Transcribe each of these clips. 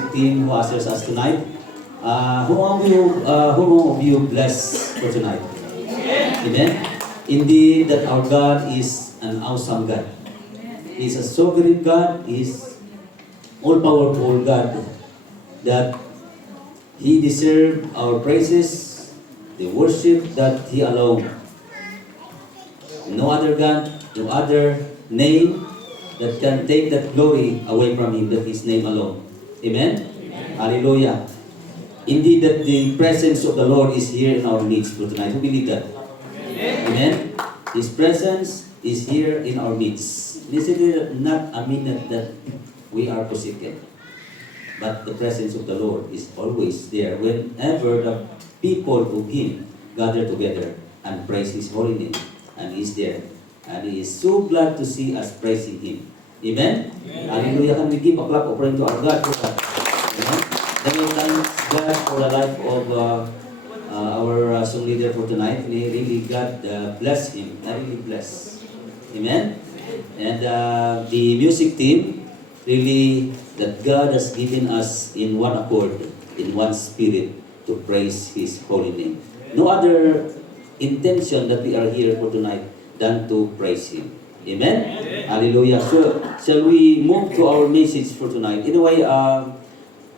music team who ushers us tonight. Who of you blessed for tonight? Amen. Indeed, that our God is an awesome God. He is a sovereign God. He is all-powerful God. That He deserves our praises, the worship that He alone. No other God, no other name that can take that glory away from Him, that His name alone. Amen? Amen. Hallelujah. Indeed, that the presence of the Lord is here in our midst for tonight. Who believe that? Amen. Amen. His presence is here in our midst. Listen, not a minute that we are forsaken, but the presence of the Lord is always there whenever the people of Him gather together and praise His holy name. And He is there. And He is so glad to see us praising Him. Amen? Amen. Hallelujah. Can we give a clap offering to our God for that? Amen? Then we thank God for the life of our song leader for tonight. May really God bless him. I really bless. Amen? And the music team, really, that God has given us in one accord, in one spirit, to praise His holy name. No other intention that we are here for tonight than to praise Him. Amen? Amen. Hallelujah. So, shall we move to our message for tonight? In a way,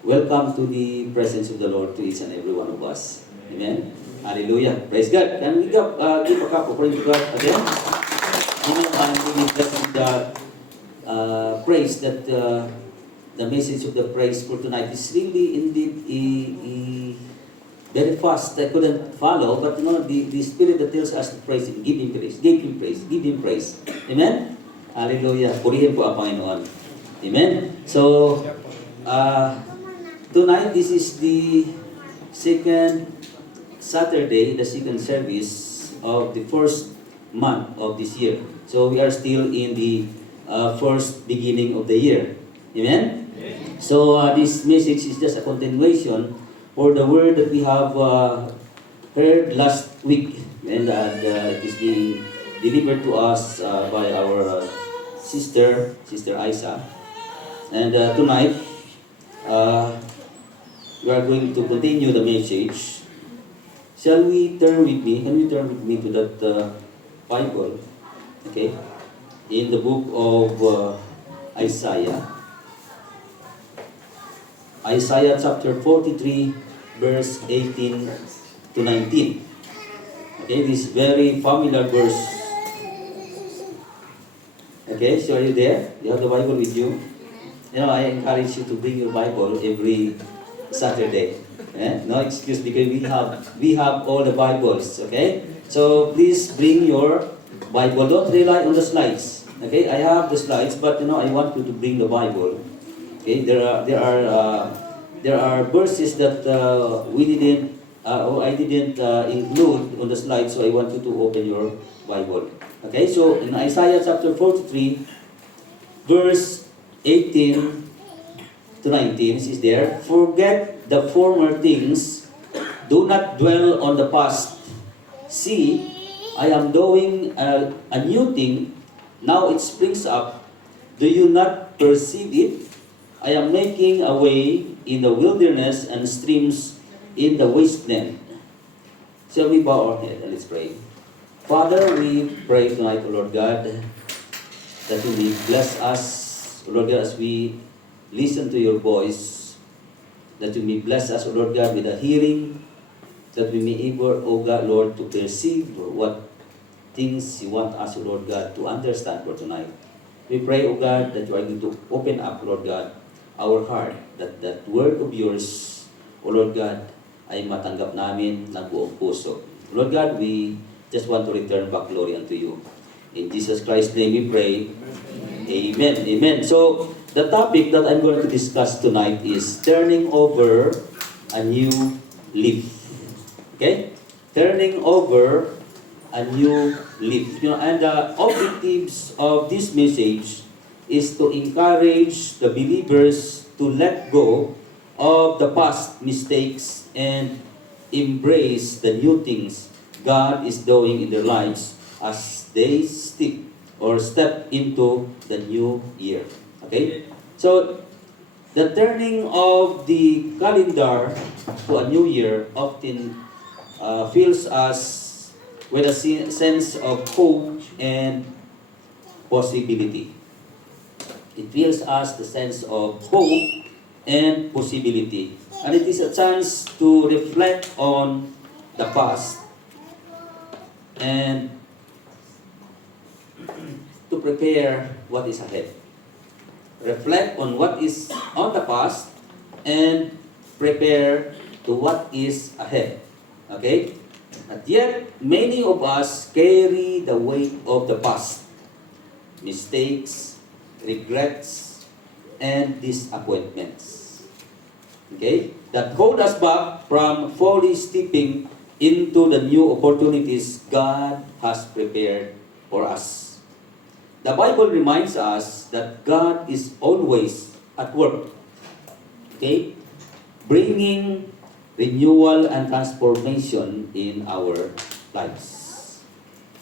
welcome to the presence of the Lord to each and every one of us. Amen? Hallelujah. Praise God. Can we give a cup offering to God again? Amen. I'm really blessed with the praise that the message of the praise for tonight is really indeed very fast. I couldn't follow, but you know, the Spirit that tells us to praise Him, give Him praise, give Him praise, give Him praise. Amen? Hallelujah. Purihin po ang Panginoon. Amen? So, tonight, this is the second Saturday, the second service of the first month of this year. So, we are still in the first beginning of the year. Amen? Amen. So, this message is just a continuation for the word that we have heard last week, and it is being delivered to us by our sister Isa. And tonight, we are going to continue the message. Shall we turn with me? Can you turn with me to that Bible? Okay, in the book of Isaiah. Isaiah chapter 43, verse 18 to 19. Okay, this very familiar verse. Okay, so are you there? You have the Bible with you? You know, I encourage you to bring your Bible every Saturday. No excuse, because we have all the Bibles. Okay, so please bring your Bible. Don't rely on the slides. Okay, I have the slides, but you know, I want you to bring the Bible. Okay, there are verses that I didn't include on the slide, so I want you to open your Bible. Okay, so in Isaiah chapter 43, verse 18 to 19, it is there. Forget the former things, do not dwell on the past. See, I am doing a new thing, now it springs up. Do you not perceive it? I am making a way in the wilderness and streams in the wasteland. Shall we bow our head and let's pray? Father, we pray tonight, O Lord God, that you may bless us, O Lord God, as we listen to your voice, that you may bless us, O Lord God, with a hearing, that we may able, O God, Lord, to perceive what things you want us, O Lord God, to understand for tonight. We pray, O God, that you are going to open up, Lord God, our heart, that word of yours, O Lord God, ay matanggap namin ng buong puso. Lord God, we just want to return back glory unto you. In Jesus Christ's name we pray. Amen. Amen. So, the topic that I'm going to discuss tonight is turning over a new leaf. Okay? Turning over a new leaf. You know, and the objectives of this message is to encourage the believers to let go of the past mistakes and embrace the new things God is doing in their lives as they step into the new year. Okay? So, The turning of the calendar to a new year often fills us with a sense of hope and possibility. It fills us the sense of hope and possibility. And it is a chance to reflect on the past and to prepare what is ahead. Reflect on what is on the past and prepare to what is ahead. Okay? And yet, many of us carry the weight of the past, mistakes, regrets, and disappointments. Okay? That hold us back from fully stepping into the new opportunities God has prepared for us. The Bible reminds us that God is always at work. Okay? Bringing renewal and transformation in our lives.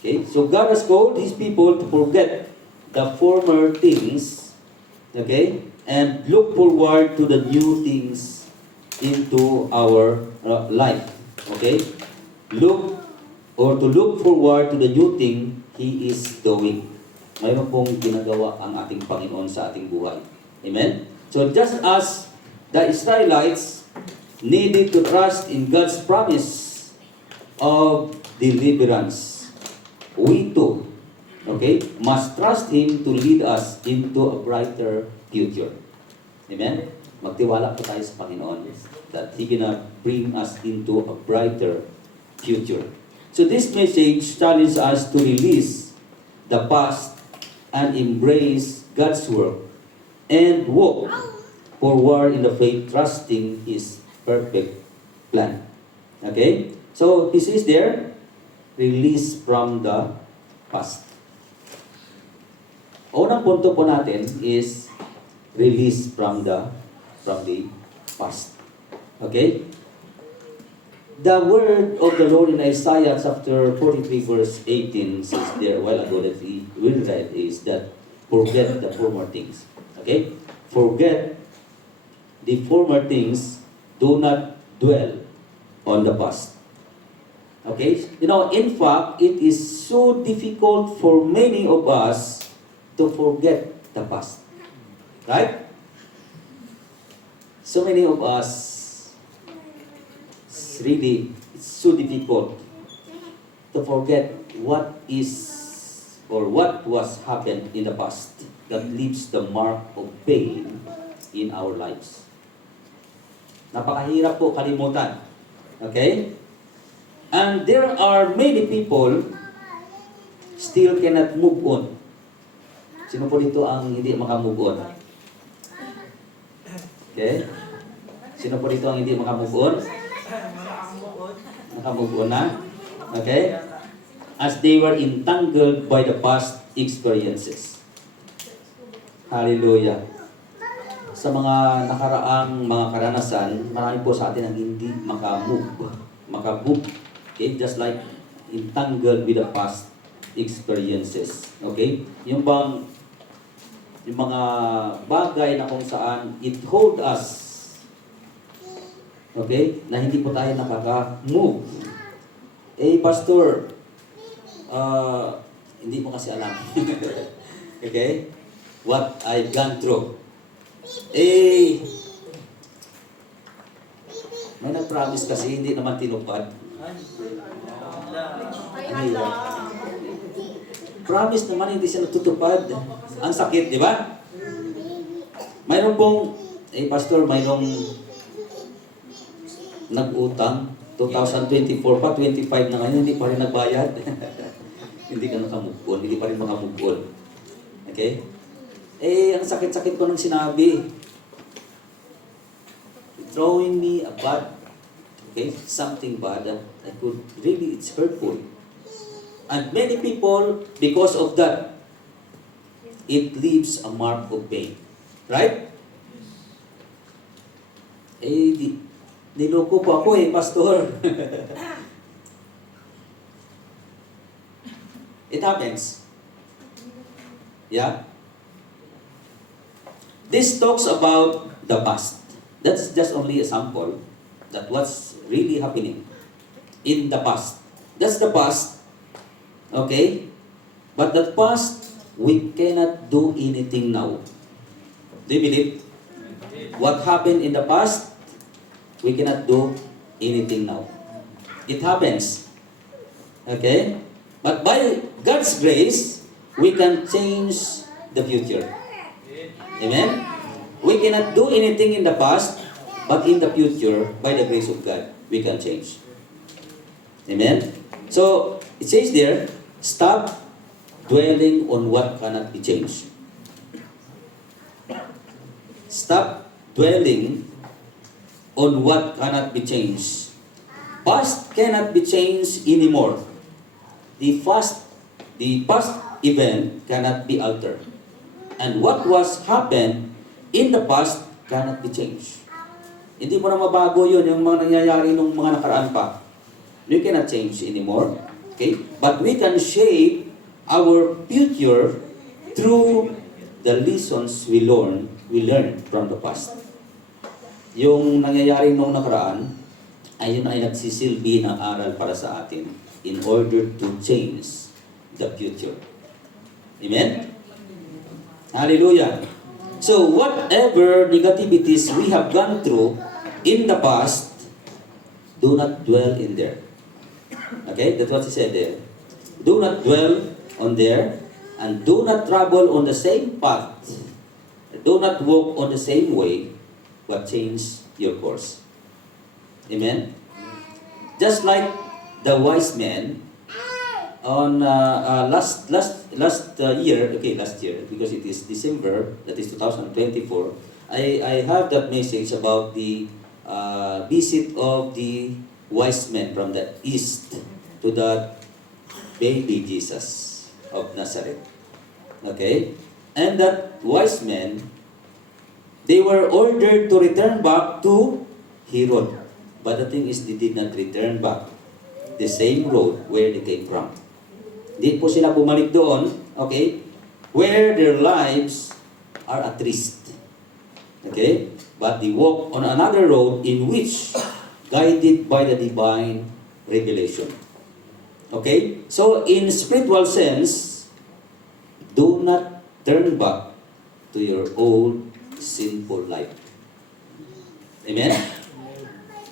Okay? So God has called His people to forget the former things, okay, and look forward to the new things into our life. Okay? To look forward to the new thing He is doing. Mayroon pong ginagawa ang ating Panginoon sa ating buhay. Amen? So just as the Israelites needed to trust in God's promise of deliverance, we too, okay, must trust Him to lead us into a brighter future. Amen? Magtiwala po tayo sa Panginoon that He gonna bring us into a brighter future. So this message challenges us to release the past and embrace God's work and walk forward in the faith, trusting His perfect plan. Okay? So, this is there, release from the past. Unang punto po natin is release from the past. Okay? The word of the Lord in Isaiah chapter 43 verse 18 says there a while ago that we read is that forget the former things. Okay? Forget the former things, do not dwell on the past. Okay? You know, in fact, it is so difficult for many of us to forget the past. Right? So many of us, it's so difficult to forget what is or what was happened in the past that leaves the mark of pain in our lives. Napakahirap po kalimutan. Okay? And there are many people still cannot move on. Sino po dito ang hindi makamove on? Okay? Sino po dito ang hindi makamove on? Nakamove on na? Okay? As they were entangled by the past experiences. Hallelujah. Sa mga nakaraang mga karanasan, marami po sa atin ang hindi makamove. Okay? Just like entangled with the past experiences. Okay? Yung mga bagay na kung saan it hold us, okay, na hindi po tayo nakaka-move. Pastor, hindi mo kasi alam. Okay? What I've gone through. May nag-promise kasi hindi naman tinupad. Promise naman hindi siya natutupad. Ang sakit, di ba? Mayroon pong, Pastor, mayroong nag-utang, 2024 pa, 25 na ngayon, hindi pa rin nagbayad. Hindi ka nakamove on, hindi pa rin makamove on. Okay? Ang sakit-sakit ko nang sinabi. Throwing me a bad, okay, something bad that I could, really, it's hurtful. And many people, because of that, it leaves a mark of pain. Right? Niloko po ako Pastor. It happens. Yeah? This talks about the past. That's just only a sample that what's really happening in the past. That's the past. Okay? But the past, we cannot do anything now. Do you believe? What happened in the past, we cannot do anything now. It happens. Okay? But by God's grace, we can change the future. Amen? We cannot do anything in the past, but in the future, by the grace of God, we can change. Amen? So, it says there, stop dwelling on what cannot be changed. Stop dwelling on what cannot be changed. Past cannot be changed anymore. The past event cannot be altered. And what was happened in the past cannot be changed. Hindi mo na mabago yun, yung mga nangyayari nung mga nakaraan pa. We cannot change anymore. Okay? But we can shape our future through the lessons we learn from the past. Yung nangyayari nung nakaraan, ayun ay nagsisilbi ng aral para sa atin in order to change the future. Amen? Hallelujah! So, whatever negativities we have gone through in the past, do not dwell in there. Okay? That's what he said there. Do not dwell on there, and do not travel on the same path. Do not walk on the same way, but change your course. Amen? Just like the wise men on last year, because it is December, that is 2024, I have that message about the visit of the wise men from the east to the baby Jesus of Nazareth. Okay? And that wise men, they were ordered to return back to Herod. But the thing is, they did not return back the same road where they came from. Di po sila bumalik doon, okay, where their lives are at risk. Okay? But they walk on another road in which guided by the divine revelation. Okay? So, in spiritual sense, do not turn back to your old sinful life. Amen?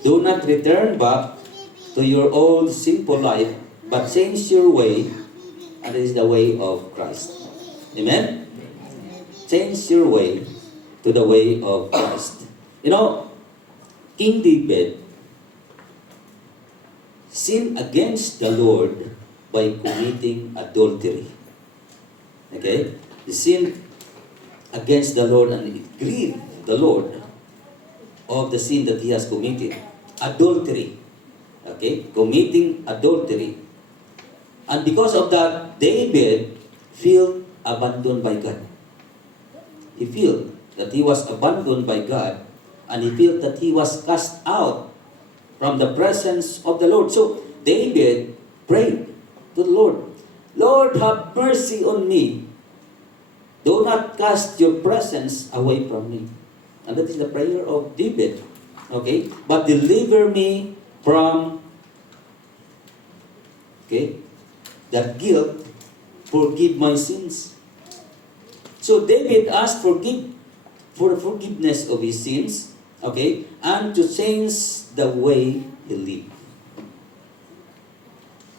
Do not return back to your old sinful life, but change your way, and it is the way of Christ. Amen? Change your way to the way of Christ. You know, King David sinned against the Lord by committing adultery. Okay? He sinned against the Lord and it grieved the Lord of the sin that he has committed. Adultery. Okay? Committing adultery. And because of that, David felt abandoned by God. He felt that he was abandoned by God, and he felt that he was cast out from the presence of the Lord. So David prayed to the Lord, Lord, have mercy on me. Do not cast your presence away from me. And that is the prayer of David. Okay? But deliver me from that guilt, forgive my sins. So David asked for forgiveness of his sins, okay, and to change the way he lived.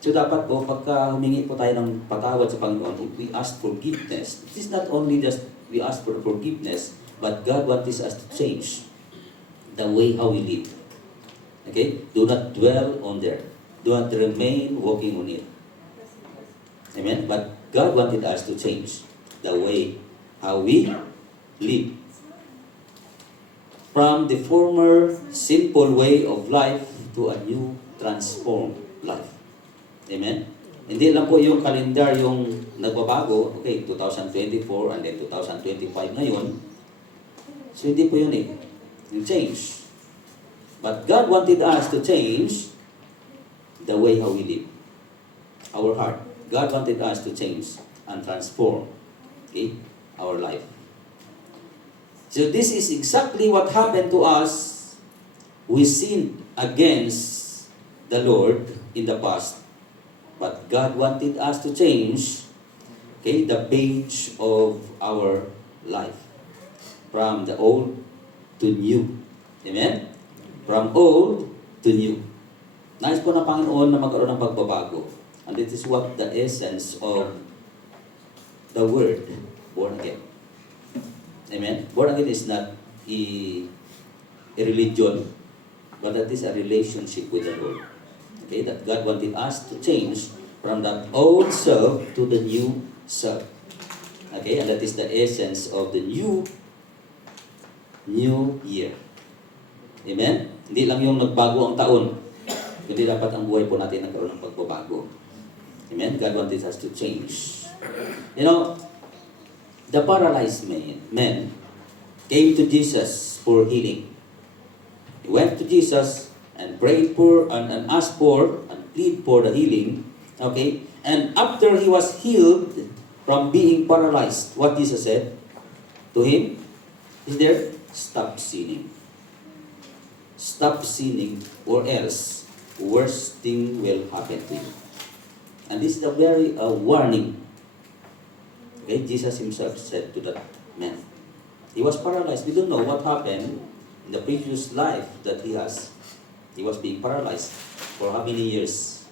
So dapat po, pagka humingi po tayo ng patawad sa Panginoon, if we ask forgiveness, it is not only just we ask for forgiveness, but God wants us to change the way how we live. Okay? Do not dwell on there. Do not remain walking on it. Amen? But God wanted us to change the way how we live. From the former simple way of life to a new transformed life. Amen? Hindi lang po yung kalendar yung nagbabago. Okay, 2024 and then 2025 ngayon. So hindi po yun eh. You change. But God wanted us to change the way how we live. Our heart. God wanted us to change and transform, okay, our life. So this is exactly what happened to us. We sinned against the Lord in the past. But God wanted us to change, okay, the page of our life. From the old to new. Amen? From old to new. Nais po ng Panginoon na magkaroon ng pagbabago. And this is what the essence of the word born again. Amen? Born again is not a religion, but that is a relationship with the Lord. Okay? That God wanted us to change from that old self to the new self. Okay? And that is the essence of the new year. Amen? Hindi lang yung nagbago ang taon, kundi dapat ang buhay po natin nagkaroon ng pagbabago. Amen? God wanted us to change. You know, the paralyzed man came to Jesus for healing. He went to Jesus and prayed for and asked for and plead for the healing. Okay? And after he was healed from being paralyzed, what Jesus said to him is there, stop sinning. Stop sinning or else worse thing will happen to you. And this is a very warning. Okay, Jesus himself said to that man. He was paralyzed. We don't know what happened in the previous life that he has. He was being paralyzed for how many years.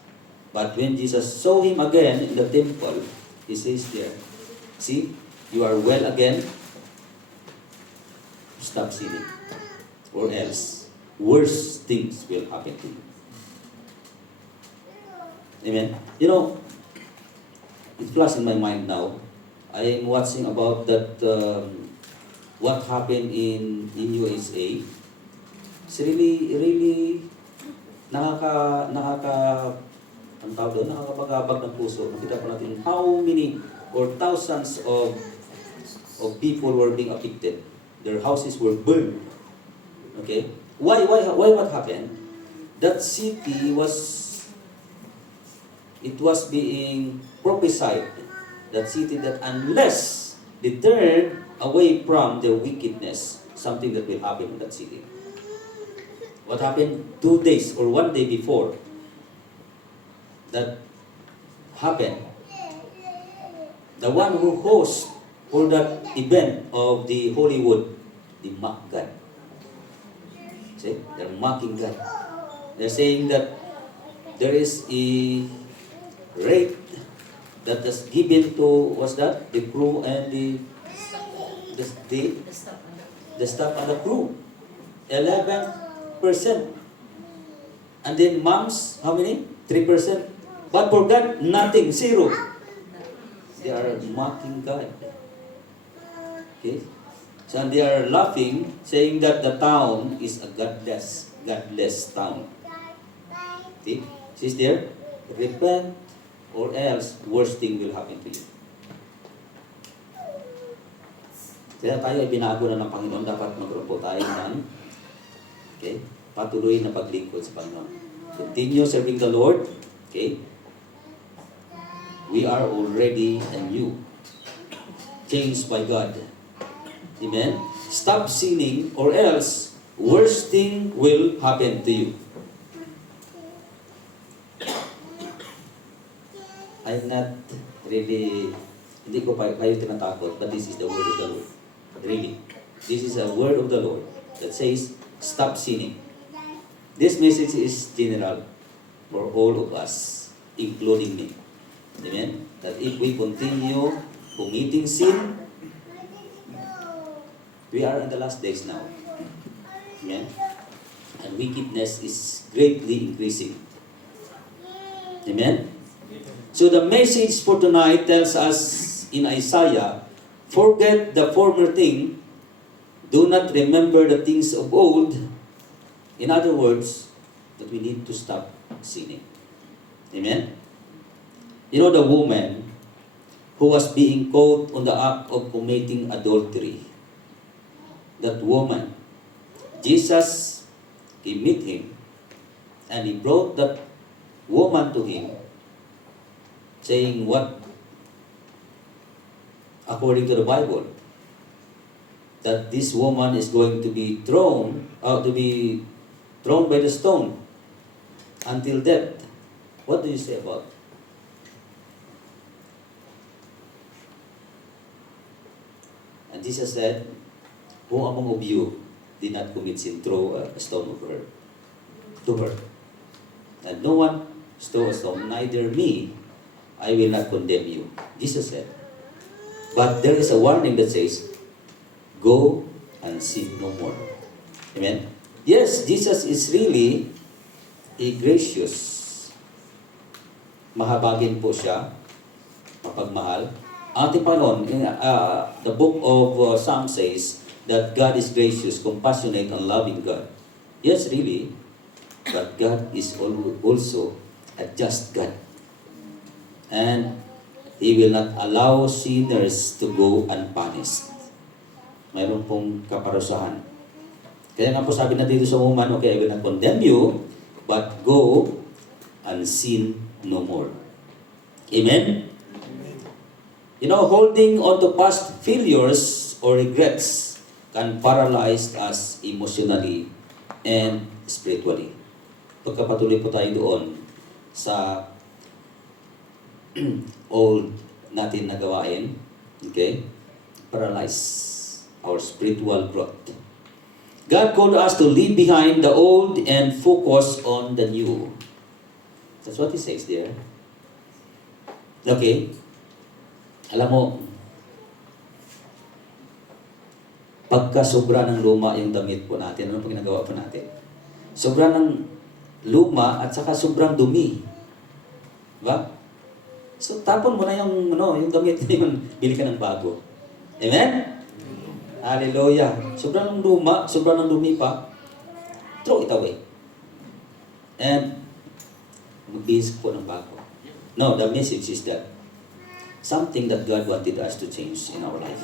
But when Jesus saw him again in the temple, he says there, see, you are well again. Stop sinning. Or else, worse things will happen to you. Amen. You know, it flashed in my mind now. I am watching about that what happened in USA. It's really ang tawag doon, nakakabagabag ng puso. Nakita po natin how many or thousands of people were being affected. Their houses were burned. Okay? Why what happened? That city was being prophesied, that city, that unless they turn away from their wickedness, something that will happen in that city. What happened 2 days or 1 day before that happened? The one who hosts for that event of the Hollywood, they mock God. See? They're mocking God. They're saying that there is a rate that is given to, what's that? The crew and the staff and the crew. 11%. And then moms, how many? 3%. But for God, nothing, zero. They are mocking God. Okay? So they are laughing, saying that the town is a godless town. See? She's there. Repent, or else worse thing will happen to you. Kaya tayo ay binago na ng Panginoon, dapat magkaroon po tayo ng patuloy na paglingkod sa Panginoon. Continue serving the Lord. Okay? We are already anew, changed by God. Amen? Stop sinning or else worse thing will happen to you. I'm not really, hindi ko kayo tinatakot, but this is the word of the Lord. Really. This is a word of the Lord that says, stop sinning. This message is general for all of us, including me. Amen? That if we continue committing sin, we are in the last days now. Amen? And wickedness is greatly increasing. Amen? So the message for tonight tells us in Isaiah, forget the former thing, do not remember the things of old. In other words, that we need to stop sinning. Amen? You know the woman who was being caught on the act of committing adultery. That woman, Jesus, he met him, and he brought that woman to him, saying what? According to the Bible, that this woman is going to be thrown by the stone until death. What do you say about it? And Jesus said, "Who among of you did not commit sin, throw a stone to her? And no one throw a stone, neither me, I will not condemn you." Jesus said. But there is a warning that says, "Go and sin no more." Amen? Yes, Jesus is really a gracious. Mahabagin po siya, mapagmahal. Ang ating Panginoon, the book of Psalm says that God is gracious, compassionate, and loving God. Yes, really. But God is also a just God. And He will not allow sinners to go unpunished. Mayroon pong kaparusahan. Kaya nga po sabi na dito sa woman, "Okay, I will not condemn you, but go and sin no more." Amen? You know, holding on to past failures or regrets can paralyze us emotionally and spiritually. Pagkapatuloy po tayo doon sa old natin na gawain, okay? Paralyze our spiritual growth. God called us to leave behind the old and focus on the new. That's what He says there. Okay? Alam mo, pagka sobra ng luma yung damit po natin, ano po ginagawa po natin? Sobra ng luma at saka sobrang dumi. Diba? So, tapon mo na yung damit na yun, bili ka ng bago. Amen? Hallelujah. Sobrang luma, sobrang ng dumi pa, throw it away. And, magbihis po ng bago. No, the message is that something that God wanted us to change in our life.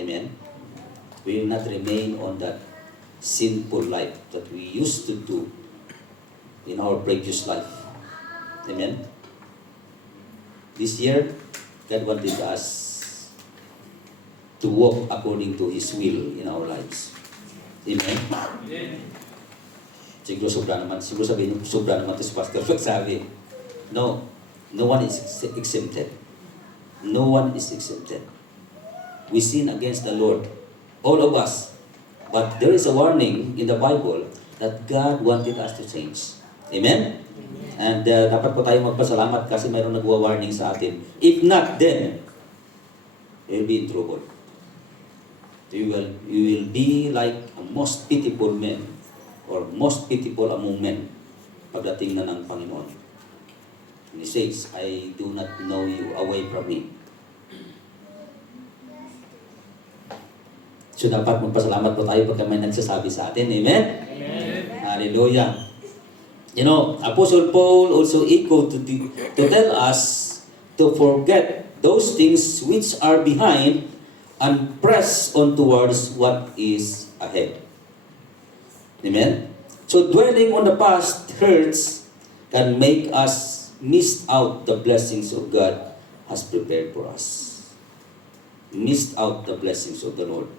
Amen? We will not remain on that sinful life that we used to do in our previous life. Amen? This year, God wanted us to walk according to His will in our lives. Amen? Siguro sobra naman. Siguro sabihin, sobra naman ito si Pastor. Sabi, no one is exempted. No one is exempted. We sin against the Lord, all of us. But there is a warning in the Bible that God wanted us to change. Amen? And dapat po tayo magpasalamat kasi mayroong nagwa-warning sa atin. If not, then you'll be in trouble. You will be like a most pitiful man or most pitiful among men pagdating na ng Panginoon. And He says, "I do not know you, away from me." So dapat magpasalamat po tayo pagka may nagsasabi sa atin. Amen? Amen. Hallelujah. You know, Apostle Paul also echoed to tell us to forget those things which are behind and press on towards what is ahead. Amen? So dwelling on the past hurts can make us miss out the blessings of God has prepared for us. Missed out the blessings of the Lord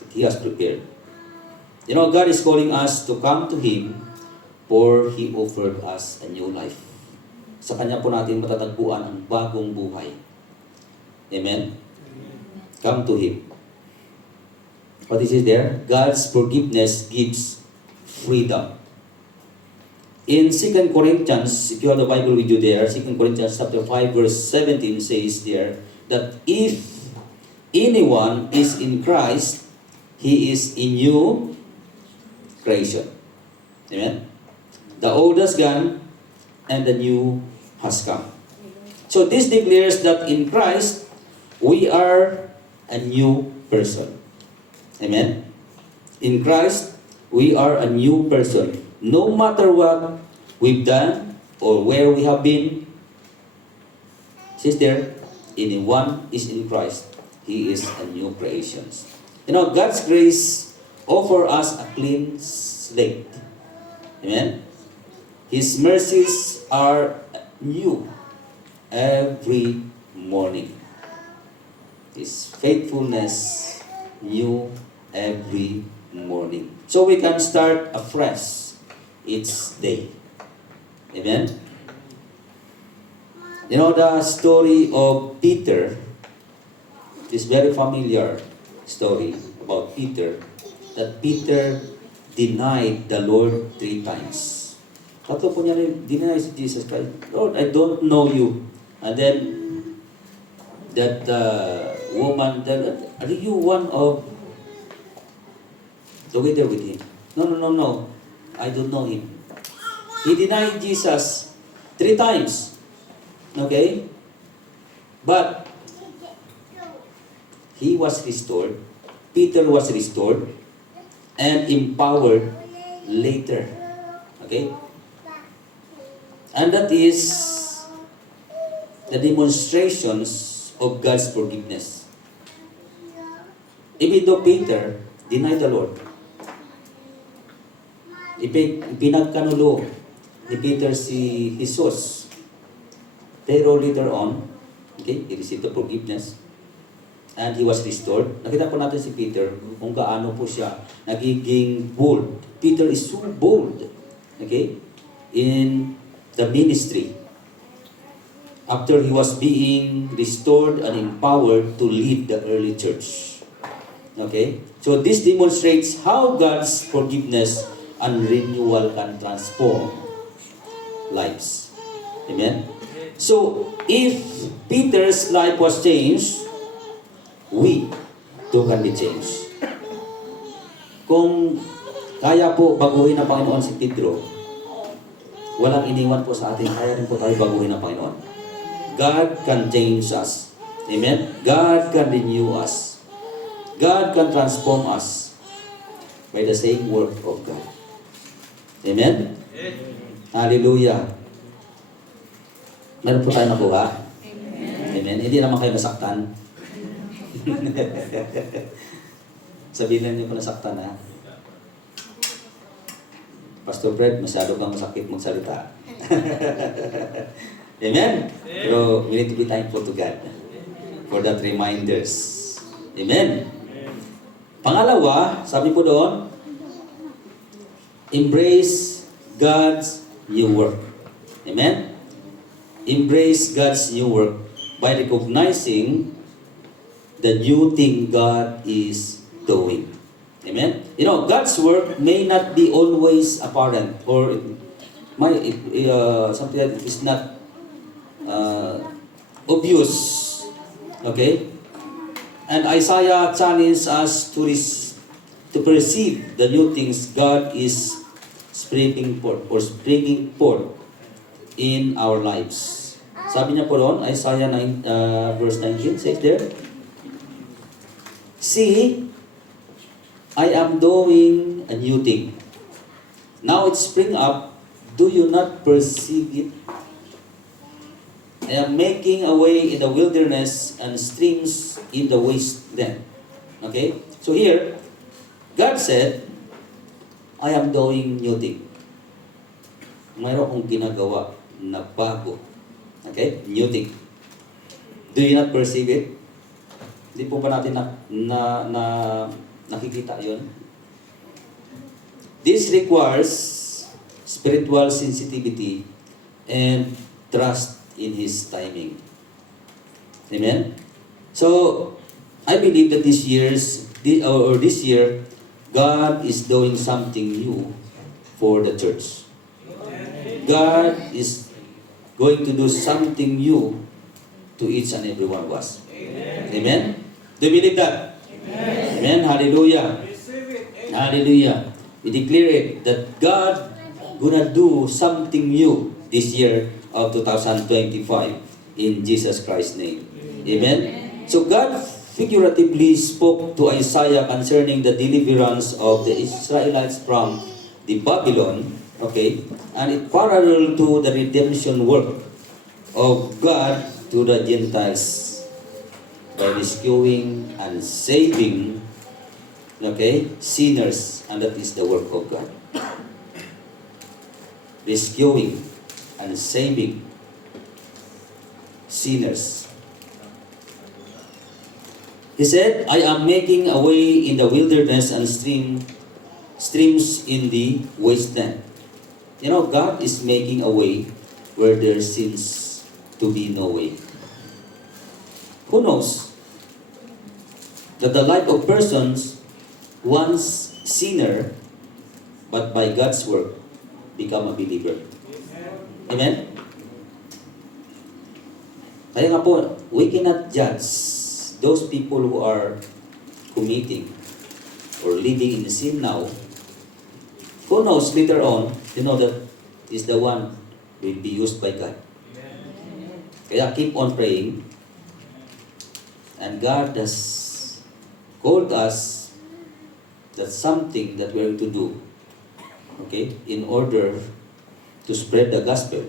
that He has prepared. You know, God is calling us to come to Him, for He offered us a new life. Sa Kanya po natin matatagpuan ang bagong buhay. Amen? Come to Him. What is it there? God's forgiveness gives freedom. In 2 Corinthians, if you have the Bible with you there, 2 Corinthians chapter 5 verse 17 says there that if anyone is in Christ, he is a new creation. Amen? The old has gone and the new has come. So this declares that in Christ, we are a new person. Amen? In Christ, we are a new person. No matter what we've done or where we have been, sister, anyone is in Christ, he is a new creation. You know, God's grace offers us a clean slate. Amen? His mercies are new every morning. His faithfulness new every morning. So we can start afresh each day. Amen? You know the story of Peter, this very familiar story about Peter, that Peter denied the Lord 3 times. Tatlo po niya denied si Jesus Christ. Lord, I don't know you. And then, that woman, are you one of together with him? No. I don't know him. He denied Jesus 3 times. Okay? But, he was restored. Peter was restored and empowered later. Okay? And that is the demonstrations of God's forgiveness. Even though Peter denied the Lord, pinagkanulo ni Peter si Jesus. Pero later on, okay, he received the forgiveness and he was restored. Nakita po natin si Peter kung gaano po siya nagiging bold. Peter is so bold, okay, in the ministry. After he was being restored and empowered to lead the early church. Okay? So this demonstrates how God's forgiveness and renewal can transform lives. Amen? So, if Peter's life was changed, we too can be changed. Kung kaya po baguhin ng Panginoon si Pedro, walang iniwan po sa atin, kaya rin po tayo baguhin ng Panginoon. God can change us. Amen? God can renew us. God can transform us by the same word of God. Amen? Hallelujah. Meron po tayo nakuha? Amen? Hindi naman kayo nasaktan. Sabihin niyo po nasaktan, ha? Pastor Fred, masyado kang masakit magsalita. Amen? Pero we need to be thankful to God for that reminders. Amen? Pangalawa, sabi po doon, embrace God's new work. Amen? Embrace God's new work by recognizing the new thing God is doing. Amen? You know, God's work may not be always apparent or something that is not obvious. Okay? And Isaiah challenges us to perceive the new things God is springing forth in our lives. Sabi niya po doon, Isaiah 9, verse 19, says there, "See, I am doing a new thing. Now it spring up, do you not perceive it? I am making a way in the wilderness and streams in the wasteland." Okay? So here, God said, I am doing new thing. Mayroon akong ginagawa na bago. Okay? New thing. Do you not perceive it? Hindi po ba natin nakikita yun? This requires spiritual sensitivity and trust in His timing. Amen? So, I believe that this year, God is doing something new for the church. God is going to do something new to each and every one of us. Amen? Do you believe that? Amen? Hallelujah. Hallelujah. We declare it that God gonna do something new this year of 2025 in Jesus Christ's name. Amen? So God figuratively spoke to Isaiah concerning the deliverance of the Israelites from the Babylon, okay? And it parallel to the redemption work of God to the Gentiles by rescuing and saving, okay, sinners, and that is the work of God. Rescuing and saving sinners. He said, I am making a way in the wilderness and streams in the wasteland. You know, God is making a way where there seems to be no way. Who knows that the life of persons once sinner, but by God's work, become a believer. Amen? Kaya nga po, we cannot judge those people who are committing or living in sin now. Who knows later on, you know that is the one will be used by God. Kaya keep on praying. And God has called us that something that we're to do, okay, in order to spread the gospel.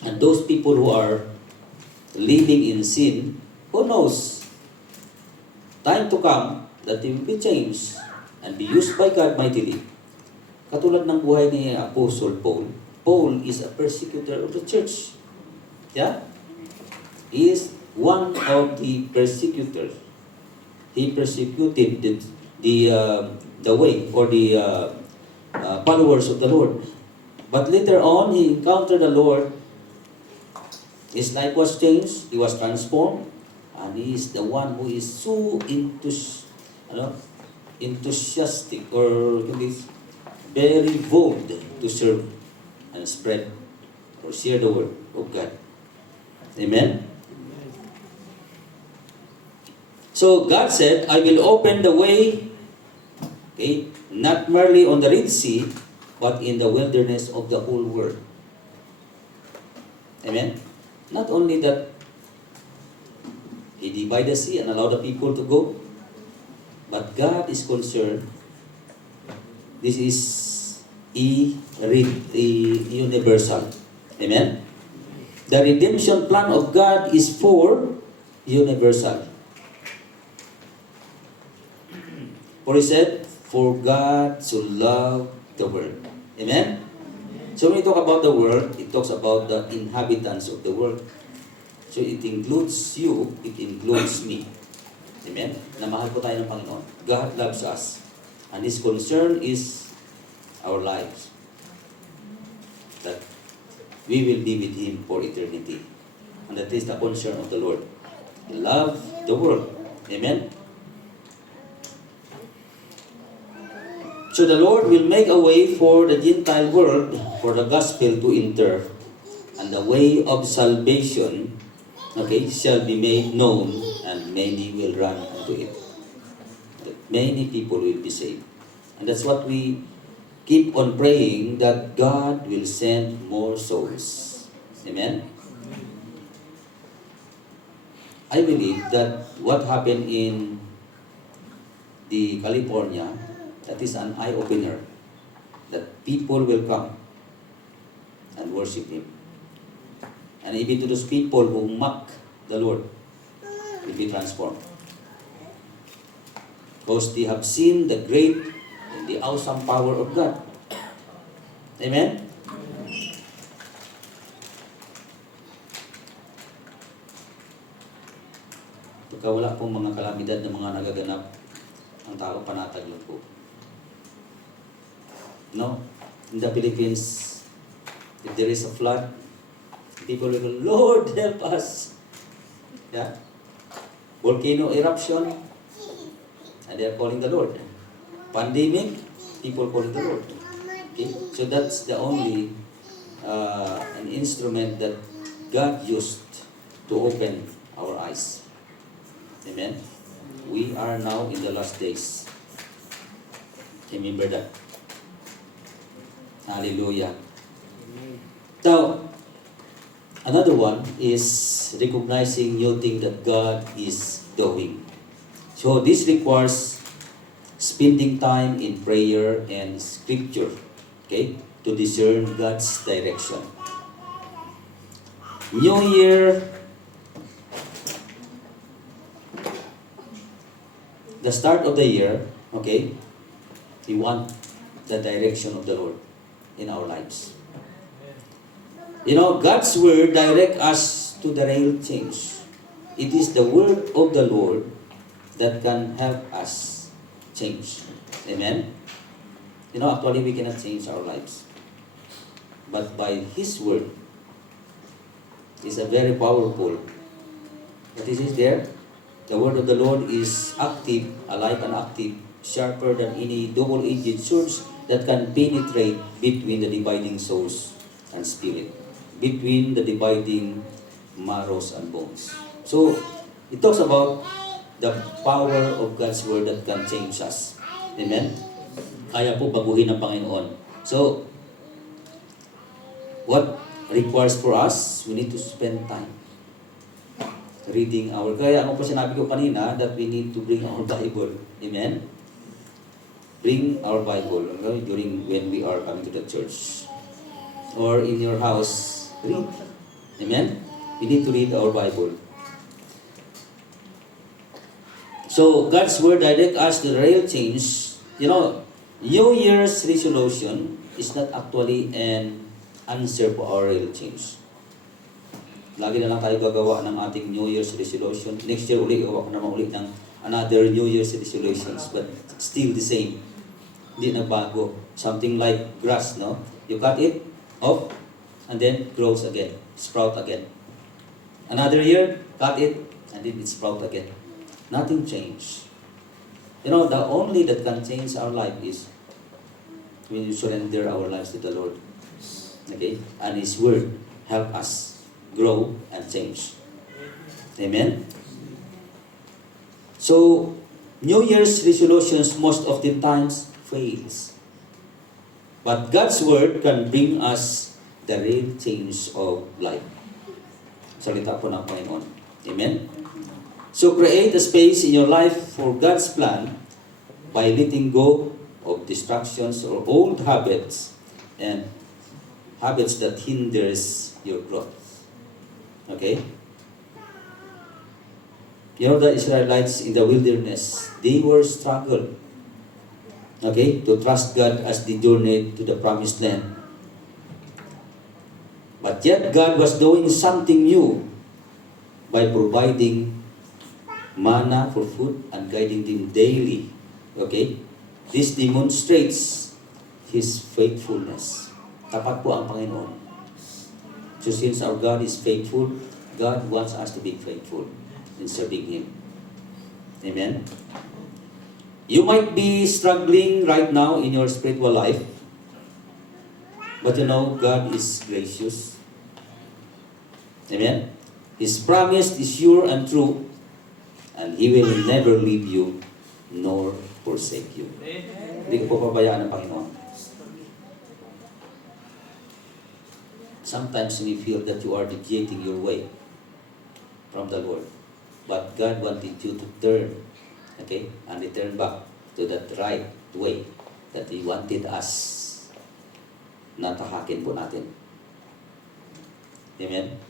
And those people who are living in sin, who knows, time to come that they will be changed and be used by God mightily. Katulad ng buhay ni Apostle Paul. Paul is a persecutor of the church. Yeah? He is one of the persecutors. He persecuted the way or the followers of the Lord. But later on, he encountered the Lord. His life was changed. He was transformed. And he is the one who is so enthusiastic or very bold to serve and spread or share the word of God. Amen? So God said, I will open the way, okay, not merely on the Red Sea, but in the wilderness of the whole world. Amen? Not only that He divided the sea and allowed the people to go, but God is concerned. This is universal. Amen? The redemption plan of God is for universal. For He said, for God so loved the world. Amen? So when we talk about the world, it talks about the inhabitants of the world. So it includes you, it includes me. Amen? Na mahal po tayo ng Panginoon. God loves us. And His concern is our lives. That we will be with Him for eternity. And that is the concern of the Lord. He loves the world. Amen? So the Lord will make a way for the Gentile world, for the gospel to enter, and the way of salvation, okay, shall be made known, and many will run unto it. Many people will be saved. And that's what we keep on praying, that God will send more souls. Amen? I believe that what happened in the California, that is an eye-opener, that people will come and worship Him. And even to those people who mock the Lord will be transformed. Because they have seen the great and the awesome power of God. Amen? Pagka wala pong mga kalamidad na mga nagaganap, ang tao panatag lang po. No? In the Philippines, if there is a flood, people will go, Lord, help us. Yeah? Volcano eruption, and they are calling the Lord. Pandemic, people calling the Lord. Okay? So that's the only an instrument that God used to open our eyes. Amen? We are now in the last days. Remember that. Hallelujah. Now, another one is recognizing new thing that God is doing. So this requires spending time in prayer and scripture, okay, to discern God's direction. New Year, the start of the year, okay, we want the direction of the Lord in our lives. You know, God's word direct us to the real change. It is the word of the Lord that can help us change. Amen? You know, actually we cannot change our lives. But by His Word, is a very powerful. What is it there? The Word of the Lord is active, alive and active, sharper than any double-edged sword that can penetrate between the dividing souls and spirit, between the dividing marrows and bones. So, it talks about the power of God's Word that can change us. Amen? Kaya po baguhin ng Panginoon. So, what requires for us, we need to spend time reading our, kaya ano po sinabi ko kanina, that we need to bring our Bible. Amen? Bring our Bible, okay, during when we are coming to the church. Or in your house, read. Amen? We need to read our Bible. So, God's Word direct us to the real change. You know, New Year's resolution is not actually an answer for our real change. Lagi na lang tayo gagawa ng ating New Year's resolution. Next year uli, gawa ko naman uli ng another New Year's resolutions, but still the same. Hindi nagbago. Something like grass, no? You cut it off, and then grows again, sprout again. Another year, cut it, and then it sprout again. Nothing changed. You know, the only that can change our life is when you surrender our lives to the Lord. Okay? And His Word help us grow and change. Amen? So, New Year's resolutions most of the times fails. But God's Word can bring us the real change of life. Salita po ng Panginoon. Amen? So, create a space in your life for God's plan by letting go of distractions or old habits and habits that hinders your growth. Okay? You know, the Israelites in the wilderness, they were struggled, okay, to trust God as they journeyed to the promised land. But yet God was doing something new by providing manna for food and guiding them daily. Okay? This demonstrates His faithfulness. Tapat po ang Panginoon. So since our God is faithful, God wants us to be faithful in serving Him. Amen? You might be struggling right now in your spiritual life, but you know, God is gracious. Amen? His promise is sure and true, and He will never leave you nor forsake you. Hindi ko po pabayaan ng Panginoon. Sometimes you feel that you are deviating your way from the Lord. But God wanted you to turn, okay, and return back to that right way that He wanted us na tahakin po natin. Amen?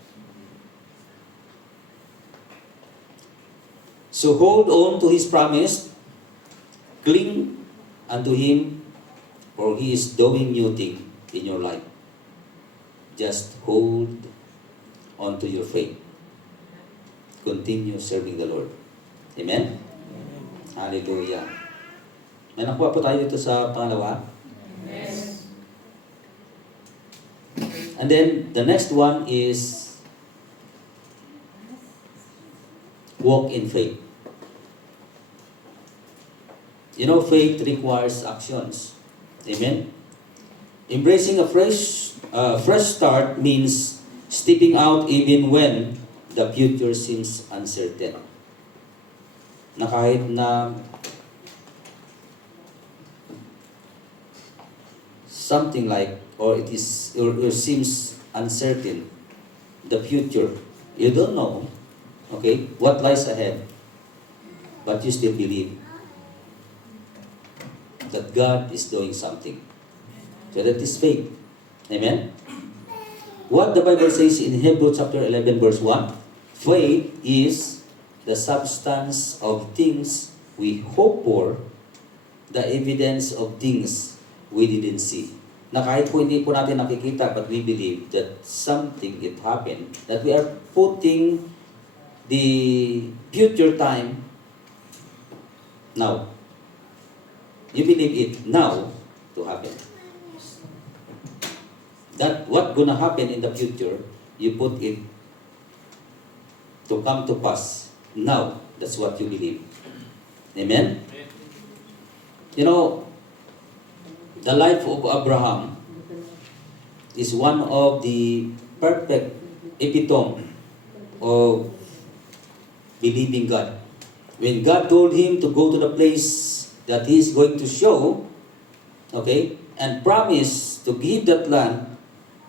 So hold on to His promise, cling unto Him, for He is doing new thing in your life. Just hold on to your faith. Continue serving the Lord. Amen? Hallelujah. May nakuha po tayo dito sa pangalawa. Yes. And then, the next one is walk in faith. You know, faith requires actions. Amen? Embracing a fresh start means stepping out even when the future seems uncertain. Na kahit na something like, or it is, or seems uncertain, the future, you don't know, okay, what lies ahead, but you still believe that God is doing something. So that is faith. Amen? What the Bible says in Hebrews chapter 11 verse 1, faith is the substance of things we hope for, the evidence of things we didn't see. Na kahit po hindi po natin nakikita, but we believe that something it happened, that we are putting the future time now. You believe it now to happen. That what gonna happen in the future, you put it to come to pass now. That's what you believe. Amen? You know, the life of Abraham is one of the perfect epitome of believing God. When God told him to go to the place that he is going to show, okay, and promise to give that land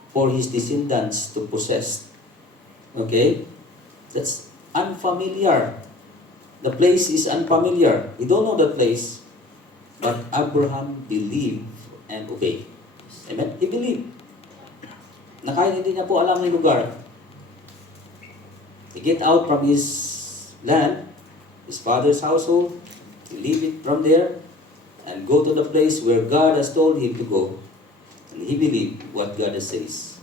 for his descendants to possess, okay, that's unfamiliar. The place is unfamiliar. We don't know the place, but Abraham believed and obeyed. Amen? He believed. Na kahit hindi niya po alam yung lugar, he get out from his land, his father's household, he leave it from there, and go to the place where God has told him to go. And he believed what God says.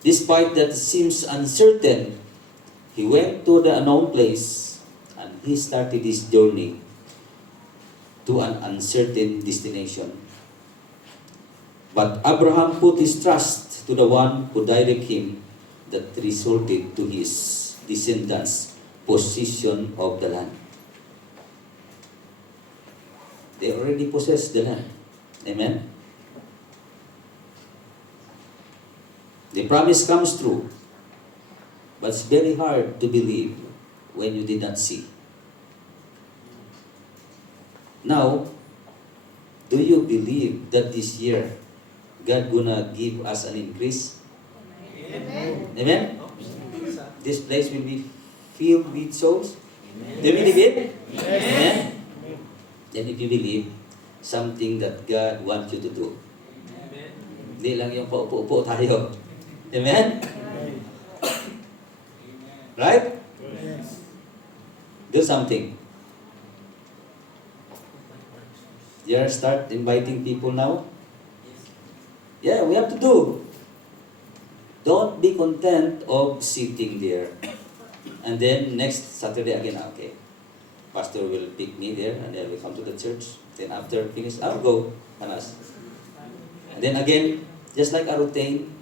Despite that it seems uncertain, he went to the unknown place and he started his journey to an uncertain destination. But Abraham put his trust to the one who directed him, that resulted to his descendants' possession of the land. They already possess the land. Amen? The promise comes true, but it's very hard to believe when you did not see. Now, do you believe that this year God gonna give us an increase? Amen. Amen? This place will be filled with souls. Do you believe it? Amen? Then if you believe something that God wants you to do, hindi lang yung paupo-upo tayo. Amen? Right? Do something. You start inviting people now? Yeah, we have to do. Don't be content of sitting there. And then next Saturday again, okay. Pastor will pick me there and then we come to the church. Then after finish, I'll go. Anas. And then again, just like a routine,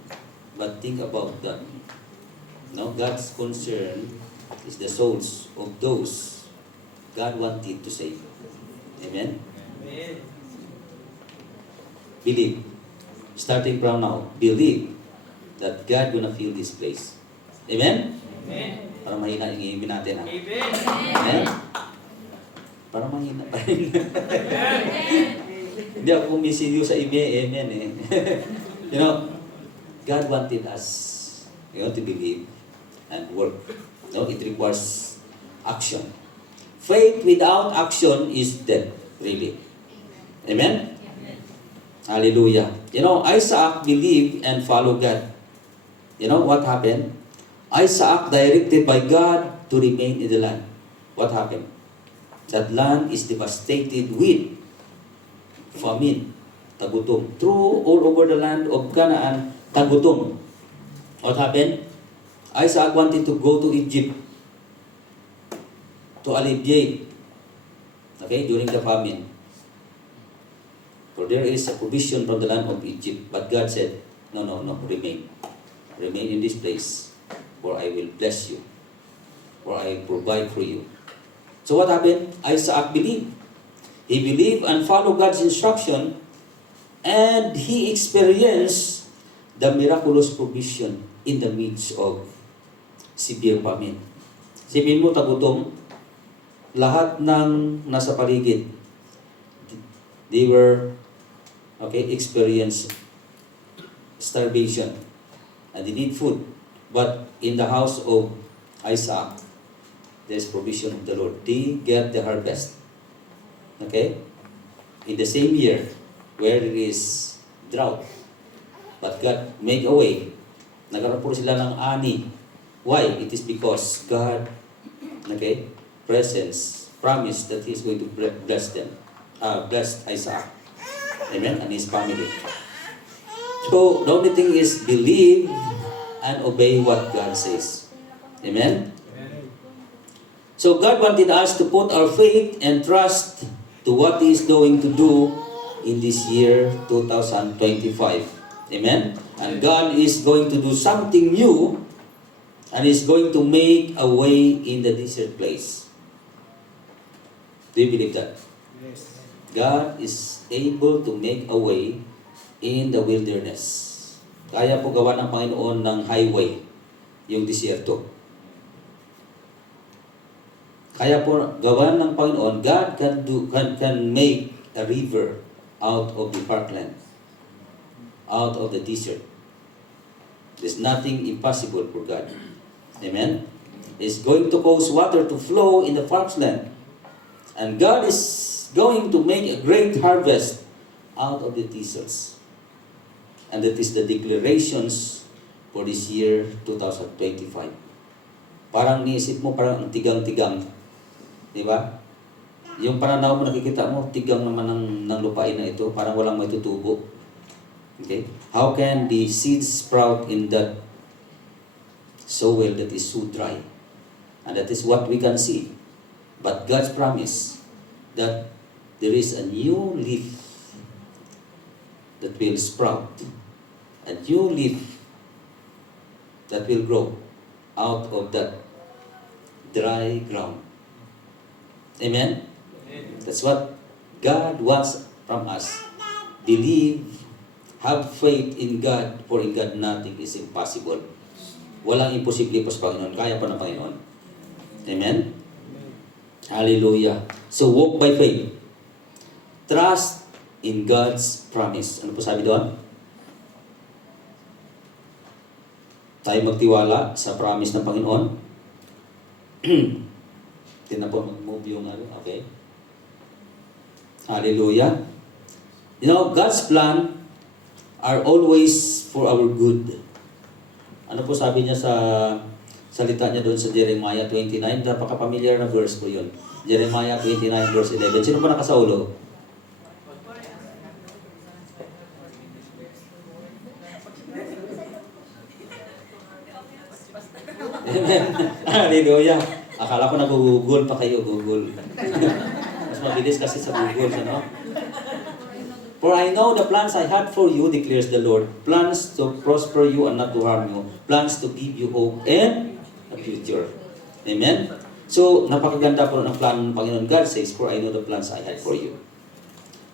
but think about that. No, God's concern is the souls of those God wanted to save. Amen? Amen. Believe. Starting from now, believe that God gonna fill this place. Amen? Amen. Para mahina yung iimin natin, ha? Amen. Amen? Para mahina pa rin. Hindi ako kumisiyo sa amen eh. You know, God wanted us, to believe and work. No, it requires action. Faith without action is dead, really. Amen? Hallelujah. You know, Isaac believed and followed God. You know what happened? Isaac directed by God to remain in the land. What happened? That land is devastated with famine, tagutom. Through all over the land of Canaan, tagutom. What happened? Isaac wanted to go to Egypt to alleviate, during the famine. For there is a provision from the land of Egypt. But God said, no, remain. Remain in this place, for I will bless you, for I provide for you. So what happened? Isaac believed. He believed and followed God's instruction, and he experienced the miraculous provision in the midst of severe famine. Sipin mo, tagutom, lahat ng nasa paligid, they were, experience starvation, and they need food. But in the house of Isaac, there's provision of the Lord. They get the harvest. Okay? In the same year, where there is drought, but God made a way. Nagkaroon po sila ng ani. Why? It is because God, presence, promised that He's going to bless them. Bless Isaac. Amen? And his family. So, the only thing is believe and obey what God says. Amen? So God wanted us to put our faith and trust to what He is going to do in this year 2025. Amen? And God is going to do something new and is going to make a way in the desert place. Do you believe that? Yes. God is able to make a way in the wilderness. Kaya po gawa ng Panginoon ng highway, yung disyerto. Kaya po gawa ng Panginoon, God can make a river out of the parkland, out of the desert. There's nothing impossible for God. Amen? He's going to cause water to flow in the parkland. And God is going to make a great harvest out of the thistles. And that is the declarations for this year 2025. Parang niisip mo, parang ang tigang-tigang. Di ba? Yung pananaw mo, nakikita mo, tigang naman ng lupain na ito, parang walang may tutubo. Okay? How can the seeds sprout in that soil that is so dry? And that is what we can see. But God's promise that there is a new leaf that will sprout, a new leaf that will grow out of that dry ground. Amen? That's what God wants from us. Believe, have faith in God, for in God nothing is impossible. Walang imposible po sa Panginoon. Kaya pa ng Panginoon. Amen? Hallelujah. So walk by faith. Trust in God's promise. Ano po sabi doon? Tayo magtiwala sa promise ng Panginoon. Tingnan po mag-move yung ano. Okay. Hallelujah. You know, God's plan are always for our good. Ano po sabi niya sa salita niya doon sa Jeremiah 29? Napaka-familiar na verse po yun. Jeremiah 29 verse 11. Sino po nakasaulo? Amen. Hallelujah. Akala ko nag-google pa kayo, Google. Mas mabilis kasi sa Google, ano? For I know the plans I had for you, declares the Lord. Plans to prosper you and not to harm you. Plans to give you hope and a future. Amen? So, napakaganda po ng plan ng Panginoon. God says, for I know the plans I had for you.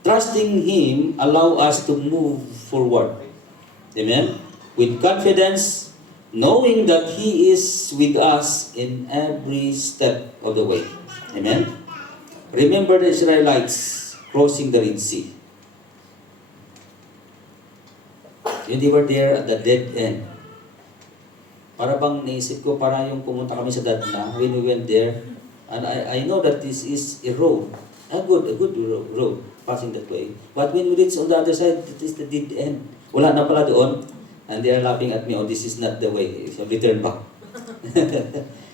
Trusting Him allow us to move forward. Amen? With confidence, knowing that He is with us in every step of the way. Amen? Remember the Israelites crossing the Red Sea. When they were there at the dead end. Para bang naisip ko, para yung pumunta kami sa Dadna, when we went there, and I know that this is a road, a good road, passing that way. But when we reach on the other side, it is the dead end. Wala na pala doon. And they are laughing at me, oh, this is not the way. So return back.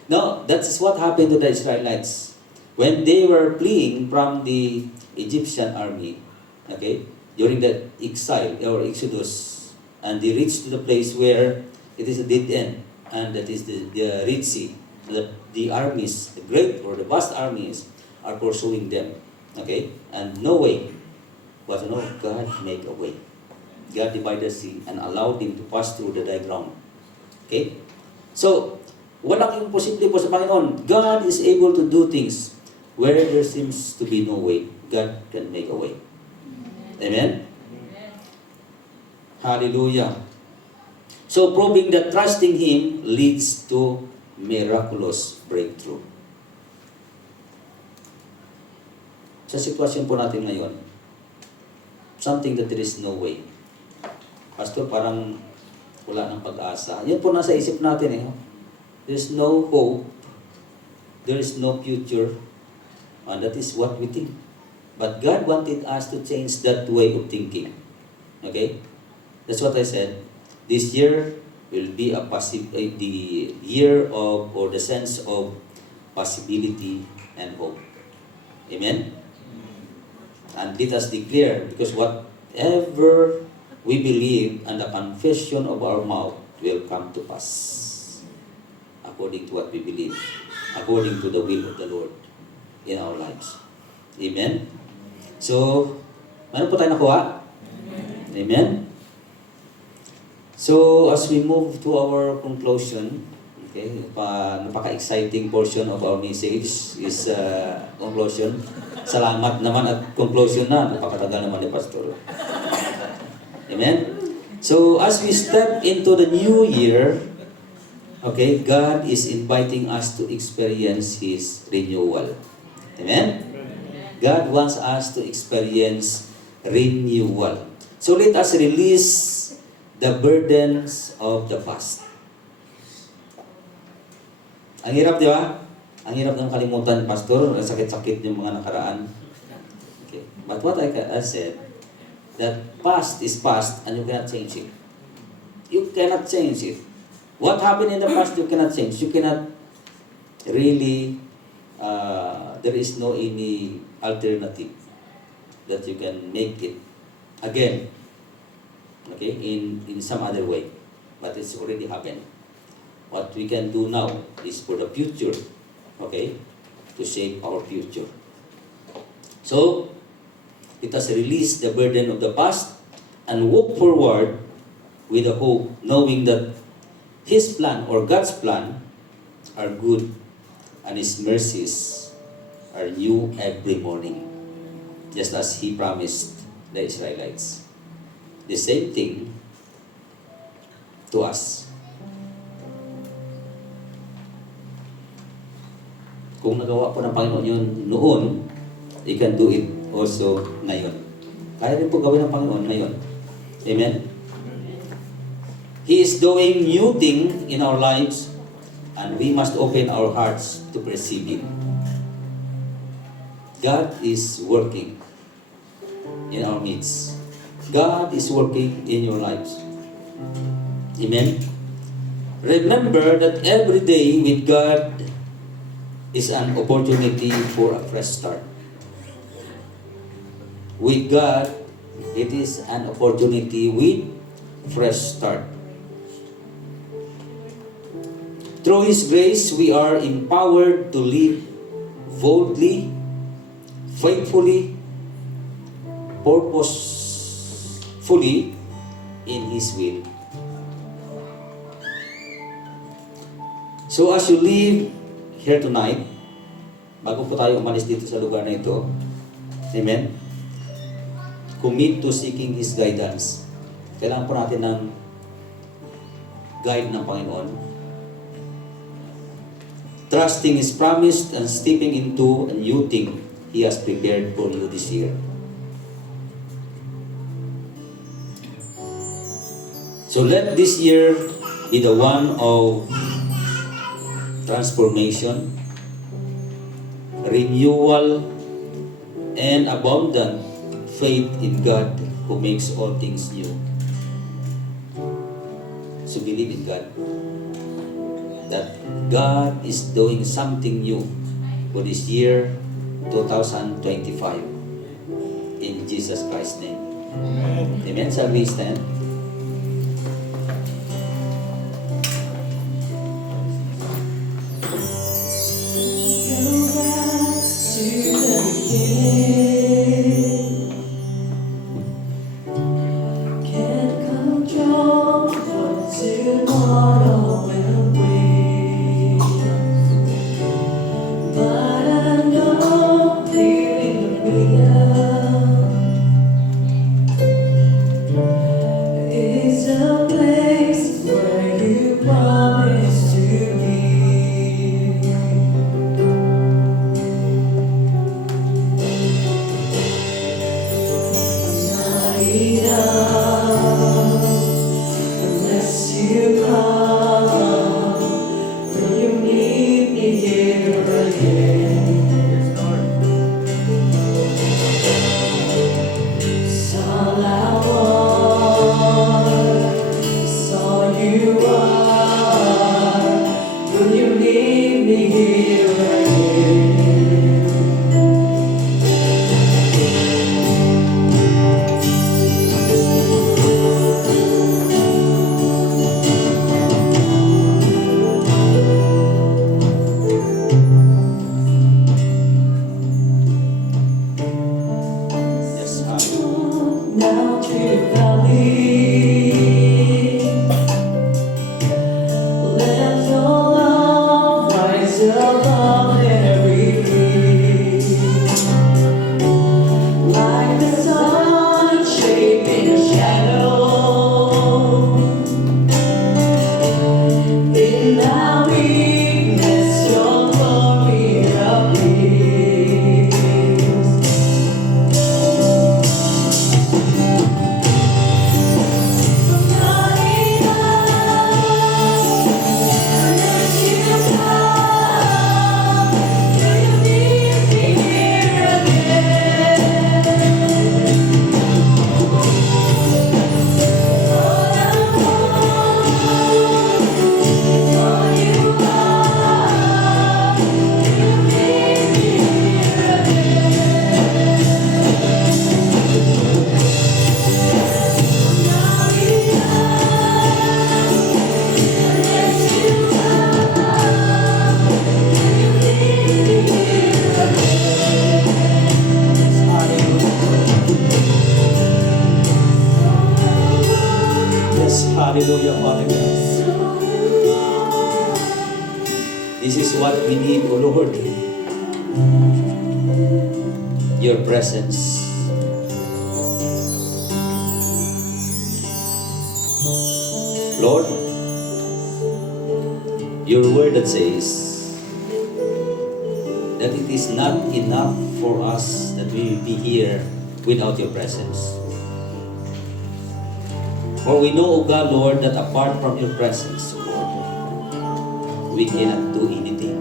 No, that's what happened to the Israelites. When they were fleeing from the Egyptian army, okay, during the exile or exodus, and they reached to the place where it is a dead end, and that is the Red Sea. The armies, the great or the vast armies, are pursuing them. Okay? And no way. But no, God made a way. God divided the sea and allowed them to pass through the dry ground. Okay? So, walang imposible po sa Panginoon. God is able to do things where there seems to be no way. God can make a way. Amen? Hallelujah. So, proving that trusting Him leads to miraculous breakthrough. Sa sitwasyon po natin ngayon, something that there is no way. Pastor, parang wala ng pag-asa. Yan po nasa isip natin eh. There's no hope. There is no future. And that is what we think. But God wanted us to change that way of thinking. Okay? That's what I said. This year will be the year of, or the sense of possibility and hope. Amen? And let us declare, because whatever we believe and the confession of our mouth will come to pass according to what we believe. according to the will of the Lord in our lives. Amen? So, ano po tayo nakuha? Amen? So, as we move to our conclusion, okay, napaka-exciting portion of our message is conclusion. Salamat naman at conclusion na. Napakatagal naman ni Pastor. Amen? So, as we step into the new year, okay, God is inviting us to experience His renewal. Amen? God wants us to experience renewal. So, let us release the burdens of the past. Ang hirap, di ba? Ang hirap ng kalimutan, Pastor. Sakit-sakit yung mga nakaraan. Okay. But what I said, that past is past and you cannot change it. You cannot change it. What happened in the past, you cannot change. You cannot really, there is no any alternative that you can make it again. Okay, in some other way. But it's already happened. What we can do now is for the future, okay, to shape our future. So, let us release the burden of the past and walk forward with a hope, knowing that His plan or God's plan are good and His mercies are new every morning, just as He promised the Israelites. The same thing to us. Kung nagawa po ng Panginoon yun noon, He can do it also ngayon. Kaya rin po gawin ng Panginoon ngayon. Amen? He is doing new thing in our lives and we must open our hearts to perceive Him. God is working in our midst. God is working in your lives. Amen? Remember that every day with God is an opportunity for a fresh start. With God, it is an opportunity with fresh start. Through His grace, we are empowered to live boldly, faithfully, purposefully in His will. So as you live here tonight, bago po tayo umalis dito sa lugar na ito, amen, commit to seeking His guidance. Kailangan po natin ng guide ng Panginoon. Trusting His promise and stepping into a new thing He has prepared for you this year. So let this year be the one of transformation, renewal, and abundant faith in God who makes all things new. So believe in God that God is doing something new for this year 2025 in Jesus Christ's name. Amen. Shall we stand? Yes, hallelujah, Father God. This is what we need, O Lord. Your presence. Lord, your word that says that it is not enough for us that we will be here without your presence. For we know, O God, Lord, that apart from your presence, Lord, we cannot do anything.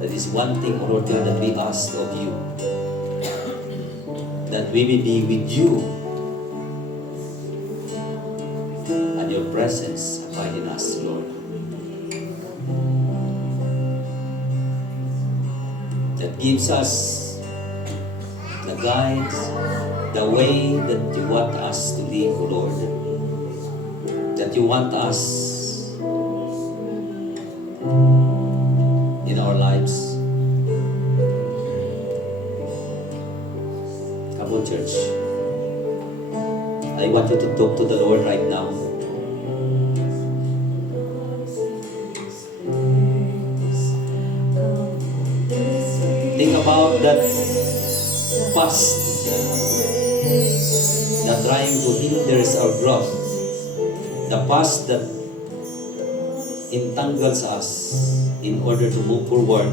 That is one thing, O Lord God, that we ask of you. That we may be with you and your presence abide in us, Lord. That gives us the guides, the way that you want us to live, O Lord. That you want us in our lives. Come on, church. I want you to talk to the Lord right now. Think about that past that trying to hinder our growth. The past that entangles us in order to move forward.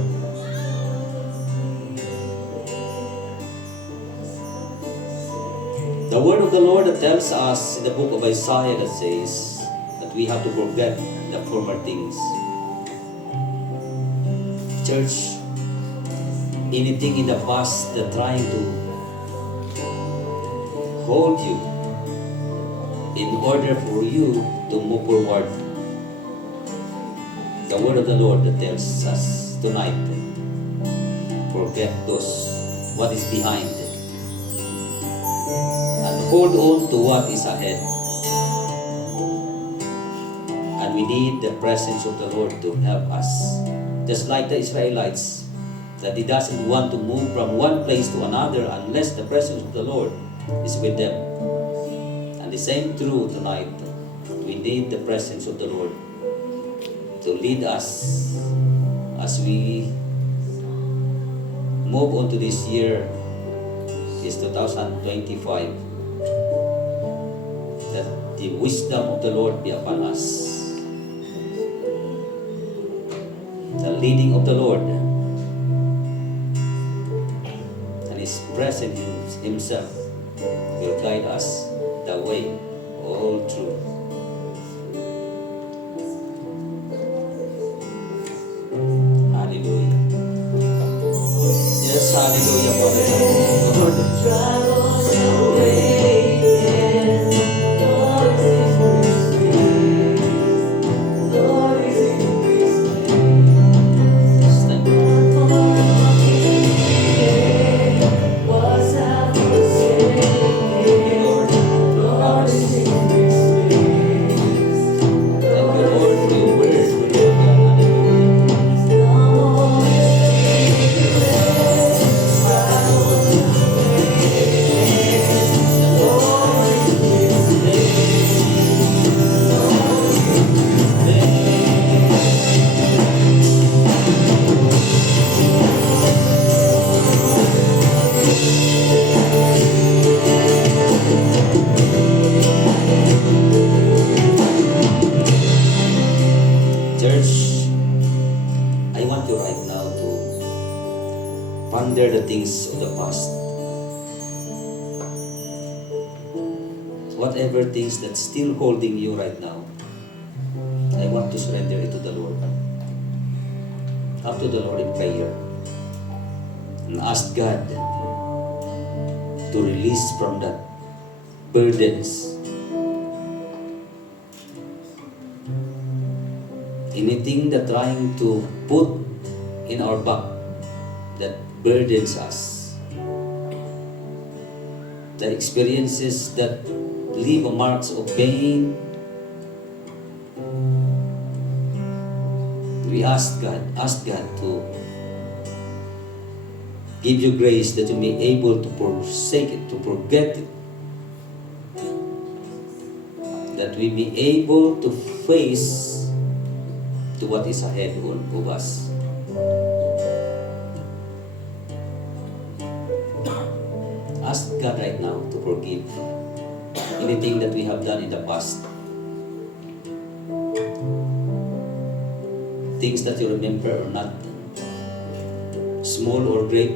The word of the Lord that tells us in the book of Isaiah that says that we have to forget the former things. Church, anything in the past that trying to hold you in order for you to move forward. The word of the Lord that tells us tonight, forget those, what is behind, and hold on to what is ahead. And we need the presence of the Lord to help us. Just like the Israelites, that He doesn't want to move from one place to another unless the presence of the Lord is with them. And the same true tonight. We need the presence of the Lord to lead us as we move on to this year, is 2025. That the wisdom of the Lord be upon us. The leading of the Lord and His presence Himself will guide us the way all through. Hallelujah. Yes, hallelujah, Father Yes, thank you. Thank you, Lord. Thank you, Lord, for your word. Church, I want you right now to ponder the things of the past. Whatever things that's still holding you right now, I want to surrender it to the Lord. Up to the Lord in prayer. And ask God to release from that burdens. Anything that trying to put in our back that burdens us. The experiences that leave marks of pain. We ask God to Give you grace that you may be able to forsake it, to forget it. That we be able to face to what is ahead of us. Ask God right now to forgive anything that we have done in the past. Things that you remember or not, small or great,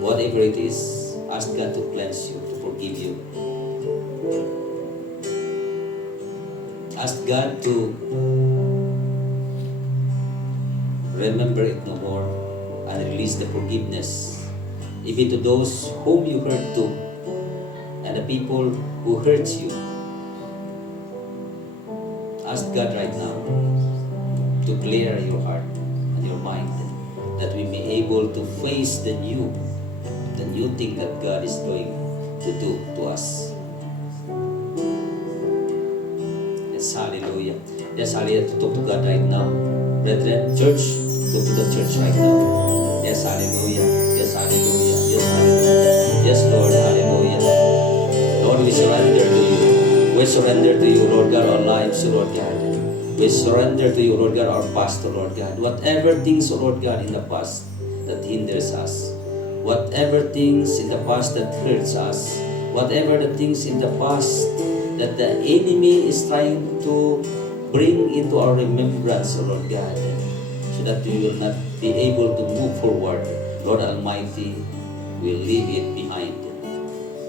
whatever it is, ask God to cleanse you, to forgive you. Ask God to remember it no more and release the forgiveness even to those whom you hurt to and the people who hurt you. Ask God right now to clear your heart and your mind, that we may be able to face the new thing that God is going to do to us. Yes, hallelujah. Yes, hallelujah. Talk to God right now. Brethren, church, talk to the church right now. Yes, hallelujah. Yes, hallelujah. Yes, hallelujah. Yes, Lord, hallelujah. Lord, we surrender to you. We surrender to you, Lord God, our lives, Lord God. We surrender to you, Lord God, our past, Lord God. Whatever things, Lord God, in the past that hinders us, whatever things in the past that hurts us, whatever the things in the past that the enemy is trying to bring into our remembrance, Lord God, so that we will not be able to move forward, Lord Almighty, we'll leave it behind.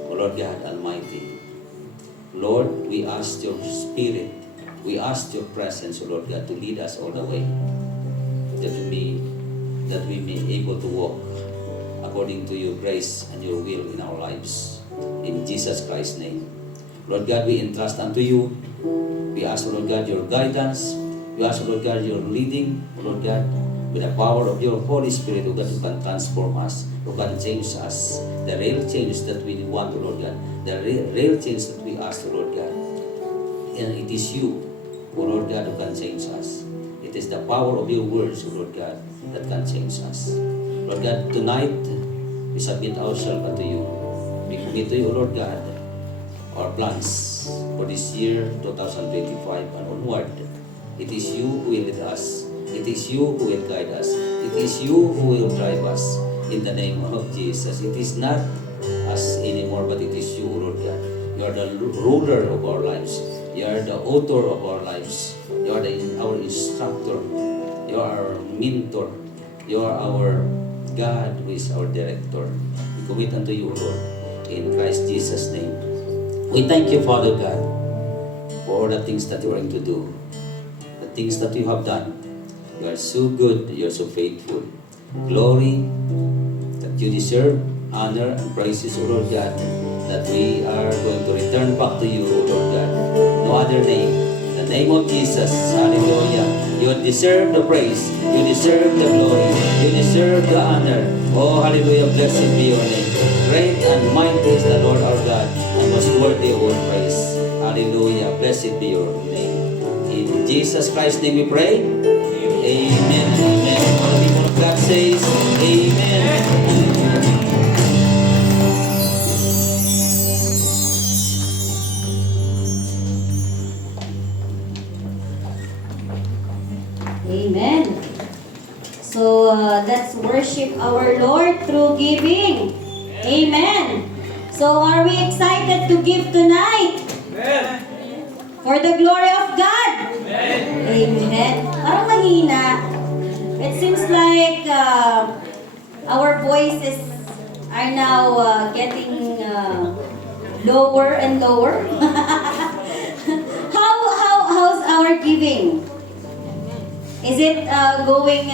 O Lord God Almighty, Lord, we ask your Spirit, we ask your presence, O Lord God, to lead us all the way, that we may be able to walk according to your grace and your will in our lives. In Jesus Christ's name. Lord God, we entrust unto you. We ask, Lord God, your guidance. We ask, Lord God, your leading, Lord God, with the power of your Holy Spirit, Lord God, who can transform us, who can change us. The real change that we want, Lord God. The real change that we ask, Lord God. And it is you, O Lord God, who can change us. It is the power of your words, O Lord God, that can change us. Lord God, tonight, we submit ourselves unto you. We commit to you, Lord God, our plans for this year, 2025 and onward. It is you who will lead us. It is you who will guide us. It is you who will drive us in the name of Jesus. It is not us anymore, but it is you, Lord God. You are the ruler of our lives. You are the author of our lives. You are our instructor. You are our mentor. You are our God who is our director. We commit unto you, Lord, in Christ Jesus' name. We thank you, Father God, for all the things that you are going to do, the things that you have done. You are so good, you are so faithful. Glory that you deserve, honor and praises, O Lord God, that we are going to return back to you, O Lord God. No other name. In the name of Jesus, hallelujah. You deserve the praise. You deserve the glory. You deserve the honor. Oh, hallelujah. Blessed be your name. Great and mighty is the Lord our God, and most worthy of all praise. Hallelujah. Blessed be your name. In Jesus Christ's name we pray. Amen. Amen. All the people of God says, Amen. Amen. So let's worship our Lord through giving. Amen. So are we excited to give tonight? Amen. For the glory of God? Amen. Amen. Parang mahina. It seems like our voices are now getting lower and lower. How's our giving? Is it going